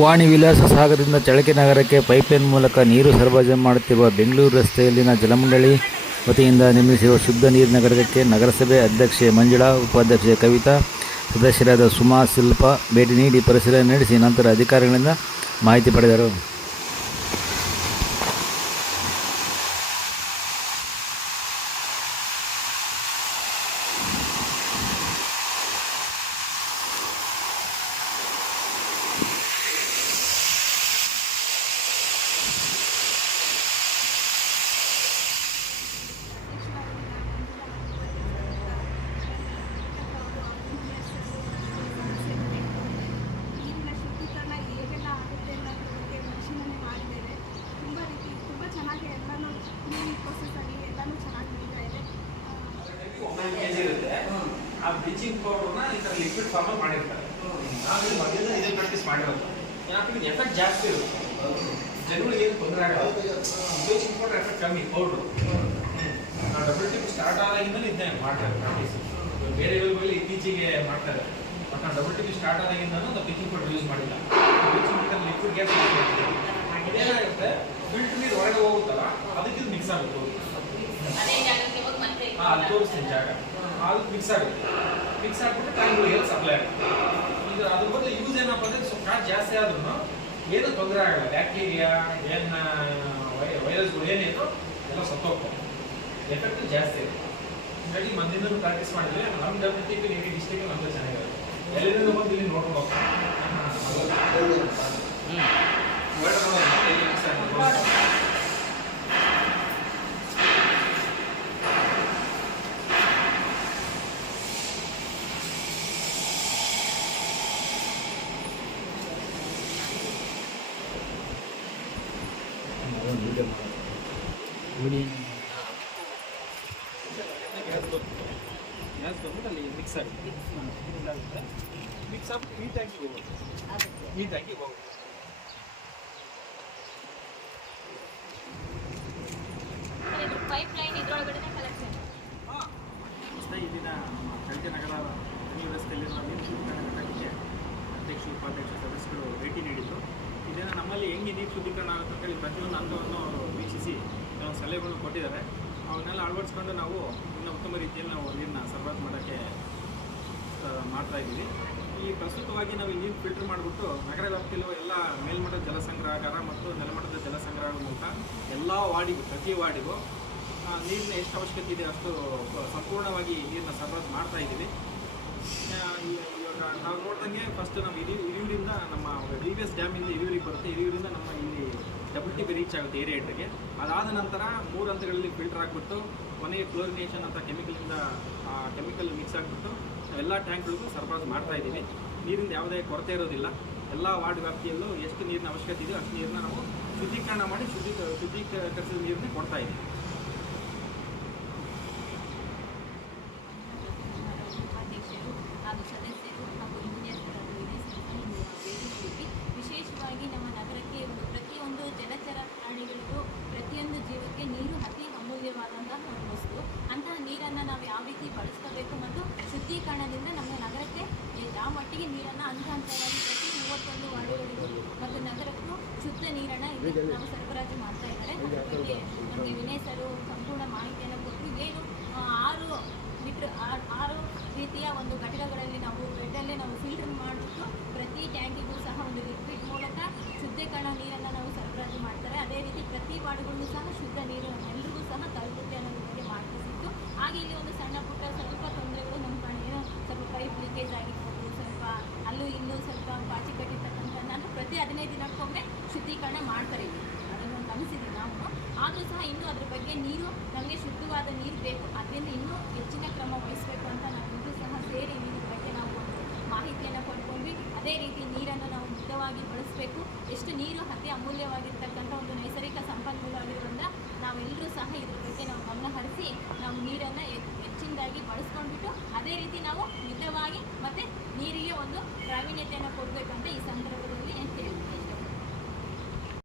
ವಾಣಿ ವಿಲಾಸ ಸಾಗರದಿಂದ ಚಳಕೆ ನಗರಕ್ಕೆ ಪೈಪ್ಲೈನ್ ಮೂಲಕ ನೀರು ಸರಬರಾಜು ಮಾಡುತ್ತಿರುವ ಬೆಂಗಳೂರು ರಸ್ತೆಯಲ್ಲಿನ ಜಲಮಂಡಳಿ ವತಿಯಿಂದ ನಿರ್ಮಿಸಿರುವ ಶುದ್ಧ ನೀರಿನ ಘಟಕಕ್ಕೆ ನಗರಸಭೆ ಅಧ್ಯಕ್ಷೆ ಮಂಜುಳಾ, ಉಪಾಧ್ಯಕ್ಷೆ ಕವಿತಾ, ಸದಸ್ಯರಾದ ಸುಮಾ, ಶಿಲ್ಪ ಭೇಟಿ ನೀಡಿ ಪರಿಶೀಲನೆ ನಡೆಸಿ ನಂತರ ಅಧಿಕಾರಿಗಳಿಂದ ಮಾಹಿತಿ ಪಡೆದರು ನೀರಿನ ಶುದ್ಧೀಕರಣ ಹೇಗೆಲ್ಲ ಆಗುತ್ತೆ ಅನ್ನೋದ್ರ ಬಗ್ಗೆ ಪರಿಶೀಲನೆ ಮಾಡಿದ್ದೇವೆ ತುಂಬ ರೀತಿ ತುಂಬ ಚೆನ್ನಾಗಿ ಎಲ್ಲನೂ ಕ್ಲೀನಿಂಗ್ ಪ್ರೊಸೆಸ್ಸಲ್ಲಿ ಎಲ್ಲನೂ ಚೆನ್ನಾಗಿ ನಡೀತಾ ಇದೆ ಒಂದೊಂದು ಕೆಜಿ ಇರುತ್ತೆ ಆ ಬ್ಲೀಚಿಂಗ್ ಪೌಡರ್ನ ಈ ಥರ ಲಿಕ್ವಿಡ್ ಫಾರ್ಮಲ್ಲಿ ಮಾಡಿರ್ತಾರೆ. ನಾವು ಇಲ್ಲಿ ಮೊದಲಿಂದ ಇದೇ ಪ್ರಾಕ್ಟೀಸ್ ಮಾಡಿರೋದು. ಏನಾಗ್ತದೆ? ಎಫೆಕ್ಟ್ ಜಾಸ್ತಿ ಇರುತ್ತೆ. ಜನಗಳಿಗೆ ಏನು ತೊಂದರೆ ಆಗಲ್ಲ. ಬ್ಲೀಚಿಂಗ್ ಪೌಡರ್ ಎಫೆಕ್ಟ್ ಕಮ್ಮಿ ಪೌಡ್ರು ನಾವು ಡಬಲ್ ಟಿಪ್ ಸ್ಟಾರ್ಟ್ ಆದಾಗಿಂದಲೂ ಇದನ್ನೇ ಮಾಡ್ತಾರೆ ಪ್ರಾಕ್ಟೀಸ್ ಬೇರೆ ಯೋಗಗಳಲ್ಲಿ ಇತ್ತೀಚೆಗೆ ಮಾಡ್ತಾರೆ. ಬಟ್ ನಾವು ಡಬಲ್ ಟಿಪ್ ಸ್ಟಾರ್ಟ್ ಆದಾಗಿಂದಲೂ ನಾವು ಬ್ಲೀಚಿಂಗ್ ಪೌಡರ್ ಯೂಸ್ ಮಾಡಿಲ್ಲ. ಬ್ಲೀಚಿಂಗ್ ಪೌಡರ್ ಲಿಕ್ವಿಡ್ ಗ್ಯಾಸ್ ಇದೇನಾಗುತ್ತೆ ಫಿಲ್ಟರ್ ನೀರು ಹೊರಗೆ ಹೋಗುತ್ತಲ್ಲ ಅದಕ್ಕೆ ಮಿಕ್ಸ್ ಆಗುತ್ತೆ. ಹಾ, ಅಲ್ಲಿ ತೋರಿಸ್ತೀನಿ ಜಾಗ. ಅದು ಮಿಕ್ಸ್ ಆಗುತ್ತೆ. ಮಿಕ್ಸ್ ಆಗ್ಬಿಟ್ಟು ಟ್ಯಾಂಕ್ಗಳಿಗೆ ಸಪ್ಲೈ ಆಗುತ್ತೆ. ಈಗ ಅದ್ರ ಬದಲು ಯೂಸ್ ಏನಪ್ಪ ಅಂದ್ರೆ ಸ್ವಲ್ಪ ಕಾಯಿ ಜಾಸ್ತಿ ಆದ್ರೂ ಏನು ತೊಂದರೆ ಆಗಲ್ಲ. ಬ್ಯಾಕ್ಟೀರಿಯಾ ಏನ್ ವೈರಸ್ಗಳು ಏನೇನು ಎಲ್ಲ ಸತ್ತೋಗ್ತವೆ. ಎಫೆಕ್ಟ್ ಜಾಸ್ತಿ ಇದೆ ಹೀಗಾಗಿ ಮಂದಿನೂ ಪ್ರಾಕ್ಟೀಸ್ ಮಾಡಿದ್ರೆ ನಮ್ಮ ಡಬ್ಲ್ಯೂ ಟಿ ಪಿ ನೆಗಿ ಡಿಸ್ಟಿಕ್ ನಮ್ದು ಚೆನ್ನಾಗಿರುತ್ತೆ. ಎಲ್ಲಿಂದ ಬಂದು ಇಲ್ಲಿ ನೋಡ್ಕೊಂಡು ಹೋಗ್ತಾರೆ. Water ಗ್ಯಾಸ್ ಬಂದ್ಬಿಟ್ಟು ಅಲ್ಲಿ ಮಿಕ್ಸ್ ಮಿಕ್ಸ್ ನೀಟಾಗಿ ಟ್ಯಾಂಕಿಗೆ ಹೋಗುತ್ತೆ ಪೈಪ್ ಲೈನ್ ಇದ್ರೊಳಗಡೆ ಕಲೆಕ್ಷನ್ ಇಲ್ಲಿನ ಚಳ್ಳಕೆ ನಗರ ಧನಿ ರಸ್ತೆಯಲ್ಲಿರುವ ನೀರು ಶುದ್ಧೀಕರಣ ಘಟಕಕ್ಕೆ ಅಧ್ಯಕ್ಷರು ಉಪಾಧ್ಯಕ್ಷ ಸದಸ್ಯರು ಭೇಟಿ ನೀಡಿದ್ದು ಇದನ್ನು ನಮ್ಮಲ್ಲಿ ಹೆಂಗೆ ನೀರು ಶುದ್ಧೀಕರಣ ಆಗುತ್ತೆ ಅಂತೇಳಿ ಪ್ರತಿಯೊಂದು ಹಂತವನ್ನು ವೀಕ್ಷಿಸಿ ಕೆಲವೊಂದು ಸಲಹೆಗಳು ಕೊಟ್ಟಿದ್ದಾರೆ. ಅವನ್ನೆಲ್ಲ ಅಳವಡಿಸ್ಕೊಂಡು ನಾವು ಇನ್ನೂ ಉತ್ತಮ ರೀತಿಯಲ್ಲಿ ನಾವು ನೀರನ್ನ ಸರ್ವತ್ ಮಾಡೋಕ್ಕೆ ಮಾಡ್ತಾ ಇದ್ದೀವಿ. ಈ ಪ್ರಸ್ತುತವಾಗಿ ನಾವು ನೀರು ಫಿಲ್ಟರ್ ಮಾಡಿಬಿಟ್ಟು ನಗರ ವ್ಯಾಪ್ತಿಯಲ್ಲಿ ಎಲ್ಲ ಮೇಲ್ಮಟ್ಟದ ಜಲಸಂಗ್ರಹಗಾರ ಮತ್ತು ನೆಲಮಟ್ಟದ ಜಲಸಂಗ್ರಹಗಳ ಮೂಲಕ ಎಲ್ಲ ವಾರ್ಡಿಗೂ, ಪ್ರತಿ ವಾರ್ಡಿಗೂ ನೀರಿನ ಎಷ್ಟು ಅವಶ್ಯಕತೆ ಇದೆ ಅಷ್ಟು ಸಂಪೂರ್ಣವಾಗಿ ನೀರನ್ನ ಸರ್ವತ್ ಮಾಡ್ತಾ ಇದ್ದೀವಿ. ಇವಾಗ ನಾವು ನೋಡ್ದಂಗೆ ಫಸ್ಟ್ ನಾವು ಹಿರಿಯೂರಿಂದ ನಮ್ಮ ಡಿ ವಿ ಎಸ್ ಡ್ಯಾಮಿಂದ ಹಿರಿಯೂರಿಗೆ ಬರುತ್ತೆ. ಹಿರಿಯೂರಿಂದ ನಮ್ಮ ಇಲ್ಲಿ ಡಬಲ್ ಟಿ ಬಿ ರೀಚ್ ಆಗುತ್ತೆ ಏರಿಯೇಟ್ರಿಗೆ ಅದಾದ ನಂತರ ಮೂರು ಹಂತಗಳಲ್ಲಿ ಫಿಲ್ಟರ್ ಆಗಿಬಿಟ್ಟು ಕೊನೆಗೆ ಕ್ಲೋರಿನೇಷನ್ ಅಂತ ಕೆಮಿಕಲಿಂದ ಕೆಮಿಕಲ್ ಮಿಕ್ಸ್ ಆಗಿಬಿಟ್ಟು ಎಲ್ಲ ಟ್ಯಾಂಕ್ಗಳಿಗೂ ಸರಬರಾಜು ಮಾಡ್ತಾ ಇದ್ದೀವಿ. ನೀರಿಂದ ಯಾವುದೇ ಕೊರತೆ ಇರೋದಿಲ್ಲ. ಎಲ್ಲ ವಾರ್ಡ್ ವ್ಯಾಪ್ತಿಯಲ್ಲೂ ಎಷ್ಟು ನೀರಿನ ಅವಶ್ಯಕತೆ ಇದೆಯೋ ಅಷ್ಟು ನೀರನ್ನ ನಾವು ಶುದ್ಧೀಕರಣ ಮಾಡಿ ಶುದ್ಧೀಕ, ಶುದ್ಧೀಕರಿಸಿದ ನೀರನ್ನೇ ಕೊಡ್ತಾ ಇದ್ದೀವಿ ಉಪಾಧ್ಯಕ್ಷರು ಹಾಗೂ ಸದಸ್ಯರು ಹಾಗೂ ಇಂಜಿನಿಯರ್ಗಳು ವೇದಿಕೆಯಲ್ಲಿ ವಿಶೇಷವಾಗಿ ನಮ್ಮ ನಗರಕ್ಕೆ ಒಂದು ಪ್ರತಿಯೊಂದು ಜಲಚರ ಪ್ರಾಣಿಗಳಿಗೂ ಪ್ರತಿಯೊಂದು ಜೀವಕ್ಕೆ ನೀರು ಅತಿ ಅಮೂಲ್ಯವಾದಂತಹ ಒಂದು ವಸ್ತು ಅಂತಹ ನೀರನ್ನು ನಾವು ಯಾವ ರೀತಿ ಬಳಸ್ಕೋಬೇಕು ಮತ್ತು ಶುದ್ಧೀಕರಣದಿಂದ ನಮ್ಮ ನಗರಕ್ಕೆ ಯಾವ ಮಟ್ಟಿಗೆ ನೀರನ್ನು ಹಂತ ಹಂತವಾಗಿ ಪ್ರತಿ ಮೂವತ್ತೊಂದು ವಾರ್ಡುಗಳಿಗೂ ಮತ್ತು ನಗರಕ್ಕೂ ಶುದ್ಧ ನೀರನ್ನು ಇಲ್ಲಿ ನಾವು ಸರಬರಾಜು ಮಾಡ್ತಾ ಇದ್ದಾರೆ. ನಮಗೆ ವಿನಯ್ ಸರು ಸಂಪೂರ್ಣ ಮಾಹಿತಿಯನ್ನು ಕೊಟ್ಟು ಏನು ಆರು ಲೀಟ್ರ್ ಆರು ರೀತಿಯ ಒಂದು ಘಟಕಗಳಲ್ಲಿ ನಾವು ಬೆಡ್ಡಲ್ಲೇ ನಾವು ಫಿಲ್ಟರ್ ಮಾಡಿಬಿಟ್ಟು ಪ್ರತಿ ಟ್ಯಾಂಕಿಗೂ ಸಹ ಒಂದು ಲಿಕ್ವಿಡ್ ಮೂಲಕ ಶುದ್ಧೀಕರಣ ನೀರನ್ನು ನಾವು ಸರಬರಾಜು ಮಾಡ್ತಾರೆ. ಅದೇ ರೀತಿ ಪ್ರತಿ ವಾರ್ಡ್ಗಳಿಗೂ ಸಹ ಶುದ್ಧ ನೀರು ಎಲ್ರಿಗೂ ಸಹ ತಲುಪುತ್ತೆ ಅನ್ನೋದ್ರ ಬಗ್ಗೆ ಮಾಹಿತಿ ಹಾಗೆ ಇಲ್ಲಿ ಒಂದು ಸಣ್ಣ ಪುಟ್ಟ ಸ್ವಲ್ಪ ತೊಂದರೆಗಳು ನಮ್ಮ ಕಡೆ ಏನೋ ಸ್ವಲ್ಪ ಪೈಪ್ ಲೀಕೇಜ್ ಆಗಿರ್ಬೋದು ಸ್ವಲ್ಪ ಅಲ್ಲೂ ಇಲ್ಲೂ ಸ್ವಲ್ಪ ಪಾಚಿ ಕಟ್ಟಿರ್ತಕ್ಕಂಥ ನಾನು ಪ್ರತಿ ಹದಿನೈದು ದಿನಕ್ಕೊಮ್ಮೆ ಶುದ್ಧೀಕರಣ ಮಾಡ್ತಾರೆ ಅದನ್ನು ಗಮನಿಸಿದ್ವಿ ನಾವು. ಆದರೂ ಸಹ ಇನ್ನೂ ಅದ್ರ ಬಗ್ಗೆ ನೀರು, ನಮಗೆ ಶುದ್ಧವಾದ ನೀರು ಬೇಕು. ಅದರಿಂದ ಇನ್ನೂ ಹೆಚ್ಚಿನ ಕ್ರಮ ವಹಿಸಬೇಕು ಅಂತ ನಾವು ಇನ್ನೂ ಸಹ ಸೇರಿ ನೀರಿನ ಬಗ್ಗೆ ನಾವು ಒಂದು ಮಾಹಿತಿಯನ್ನು ಪಡ್ಕೊಂಡ್ವಿ. ಅದೇ ರೀತಿ ನೀರನ್ನು ನಾವು ಮುಕ್ತವಾಗಿ ಬಳಸಬೇಕು. ಎಷ್ಟು ನೀರು ಅತಿ ಅಮೂಲ್ಯವಾಗಿರ್ತಕ್ಕಂಥ ಒಂದು ನೈಸರ್ಗಿಕ ಸಂಪನ್ಮೂಲ ಆಗಿರೋದ್ರಿಂದ ನಾವೆಲ್ಲರೂ ಸಹ ಇದ್ರ ಬಗ್ಗೆ ನಾವು ಗಮನ ಹರಿಸಿ ನಾವು ನೀರನ್ನು ಹೆಚ್ಚಿನದಾಗಿ ಬಳಸ್ಕೊಂಡ್ಬಿಟ್ಟು ಅದೇ ರೀತಿ ನಾವು ಮಿತವಾಗಿ ಮತ್ತು ನೀರಿಗೆ ಒಂದು ಪ್ರಾವೀಣ್ಯತೆಯನ್ನು ಕೊಡಬೇಕಂತ ಈ ಸಂದರ್ಭದಲ್ಲಿ ಹೇಳ್ತೀನಿ